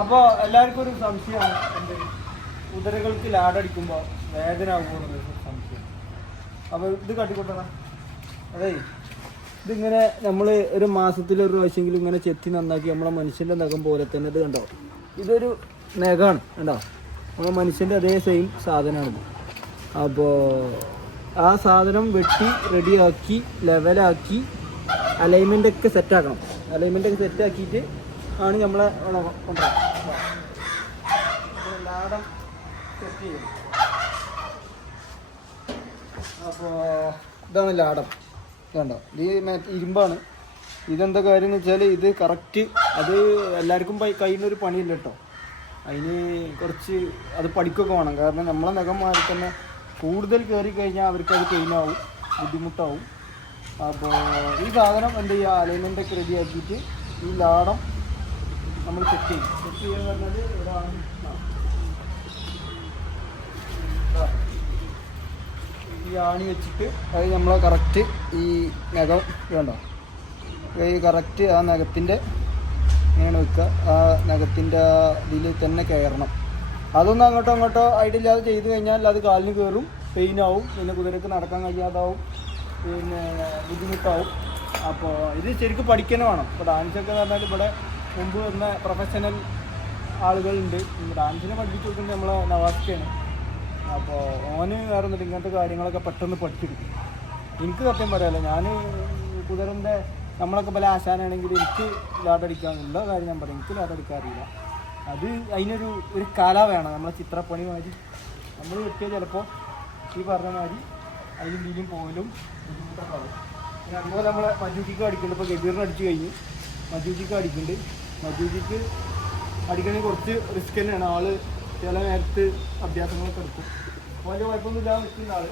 അപ്പോൾ എല്ലാവർക്കും ഒരു സംശയമാണ്, എന്ത് കുതിരകൾക്ക് ലാടടിക്കുമ്പോൾ വേദന ആകുമ്പോൾ സംശയം. അപ്പോൾ ഇത് കാട്ടിക്കൊട്ടണം. അതേ ഇതിങ്ങനെ നമ്മൾ ഒരു മാസത്തിലൊരു പ്രാവശ്യമെങ്കിലും ഇങ്ങനെ ചെത്തി നന്നാക്കി നമ്മളെ മനുഷ്യൻ്റെ നഖം പോലെ തന്നെ ഇത് കണ്ടോ, ഇതൊരു നഖമാണ് കണ്ടോ, നമ്മളെ മനുഷ്യൻ്റെ അതേ സെയിം സാധനമാണ്. അപ്പോൾ ആ സാധനം വെട്ടി റെഡിയാക്കി ലെവലാക്കി അലൈൻമെൻ്റൊക്കെ സെറ്റാക്കണം. അലൈൻമെൻ്റൊക്കെ സെറ്റാക്കിയിട്ട് ആണ് നമ്മളെ കൊണ്ടുപോകുന്നത്. ലാടം സെറ്റ് ചെയ്യും. അപ്പോൾ ഇതാണ് ലാടം കണ്ടോ, ഇത് ഇരുമ്പാണ്. ഇതെന്താ കാര്യം എന്ന് വെച്ചാൽ ഇത് കറക്റ്റ്, അത് എല്ലാവർക്കും കഴിയുന്നൊരു പണിയില്ല കേട്ടോ. അതിന് കുറച്ച് അത് പഠിക്കുകയൊക്കെ വേണം. കാരണം നമ്മളെ നഖന്മാർ തന്നെ കൂടുതൽ കയറി കഴിഞ്ഞാൽ അവർക്ക് അത് പെയിനാവും, ബുദ്ധിമുട്ടാവും. അപ്പോൾ ഈ സാധനം എന്ത് ചെയ്യുക, അലൈൻമെൻ്റൊക്കെ റെഡിയാക്കിയിട്ട് ഈ ലാടം നമ്മൾ സെറ്റ് ചെയ്യും. സെറ്റ് ചെയ്യുക പറഞ്ഞത് ഇതാണ്. ഈ ആണി വെച്ചിട്ട് അത് നമ്മൾ കറക്റ്റ് ഈ നഖം വേണ്ട ഈ കറക്റ്റ് ആ നഖത്തിൻ്റെ ഇങ്ങനെ വെക്കുക. ആ നഖത്തിൻ്റെ ഇതിൽ തന്നെ കയറണം. അതൊന്നും അങ്ങോട്ടോ ആയിട്ടില്ലാതെ ചെയ്ത് കഴിഞ്ഞാൽ അത് കാലിന് കയറും, പെയിനാവും, പിന്നെ കുതിരക്ക് നടക്കാൻ കഴിയാതാവും, പിന്നെ ബുദ്ധിമുട്ടാവും. അപ്പോൾ ഇത് ശരിക്കും പഠിക്കാൻ വേണം. ഇപ്പോൾ ഡാൻസൊക്കെ എന്ന് പറഞ്ഞാൽ ഇവിടെ മുമ്പ് വരുന്ന പ്രൊഫഷണൽ ആളുകളുണ്ട്. ഡാൻസിനെ പഠിപ്പിച്ചു കൊടുക്കുന്നത് നമ്മളെ നവാസ്കയാണ്. അപ്പോൾ ഓന് വേറെ ഒന്നുമില്ല, ഇങ്ങനത്തെ കാര്യങ്ങളൊക്കെ പെട്ടെന്ന് പഠിച്ചെടുക്കും. എനിക്ക് സത്യം പറയാമല്ലോ, ഞാൻ കുതിരൻ്റെ നമ്മളൊക്കെ പല ആശാനാണെങ്കിൽ എനിക്ക് ലാടടിക്കാനുള്ള കാര്യം ഞാൻ പറയും, എനിക്ക് ലാടടിക്കാറില്ല. അത് അതിനൊരു കല വേണം. നമ്മളെ ചിത്രപ്പണി മാതിരി നമ്മൾ വെട്ടിയാൽ ചിലപ്പോൾ ഈ പറഞ്ഞ മാതിരി അതിലും വീലും പോലും ബുദ്ധിമുട്ടുണ്ടാവും. പിന്നെ അതുപോലെ നമ്മളെ മജൂജിക്ക് അടിക്കുന്നുണ്ട്. ഇപ്പോൾ ഗബീറിന് അടിച്ച് കഴിഞ്ഞ് മജൂജിക്ക് അടിക്കുന്നുണ്ട്. മജൂജിക്ക് അടിക്കണമെങ്കിൽ കുറച്ച് റിസ്ക് തന്നെയാണ്. ആൾ ചില നേരത്ത് അഭ്യാസങ്ങളൊക്കെ എടുക്കും. വലിയ കുഴപ്പമൊന്നുമില്ലാതെ നിൽക്കുന്ന ആൾ.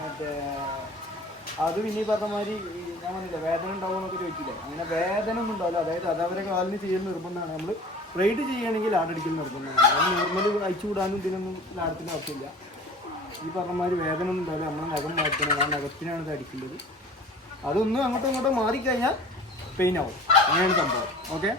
മറ്റേ അത് പിന്നെ ഈ പറഞ്ഞ മാതിരി ഞാൻ പറഞ്ഞില്ല വേദന ഉണ്ടാവുമെന്നൊക്കെ ചോദിച്ചില്ലേ, അങ്ങനെ വേദന ഒന്നും ഉണ്ടാവില്ല. അതായത് അതവരെ കാലിന് ചെയ്യൽ നിർബന്ധമാണ്. നമ്മൾ റൈഡ് ചെയ്യുകയാണെങ്കിൽ ലാടടിക്കൽ നിർബന്ധമാണ്. അത് നോർമൽ അയച്ചു വിടാനും ഇതിനൊന്നും ലാടത്തിൻ്റെ ആവശ്യമില്ല. ഈ പറഞ്ഞ മാതിരി വേദന ഒന്നും ഉണ്ടാവില്ല. നമ്മൾ നഖം മാറ്റണം, ആ നഖത്തിനാണ് ഇത് അടിക്കേണ്ടത്. അതൊന്നും അങ്ങോട്ടും ഇങ്ങോട്ടും മാറിക്കഴിഞ്ഞാൽ പെയിൻ ആവും. അങ്ങനെയാണ് സംഭവം. ഓക്കെ.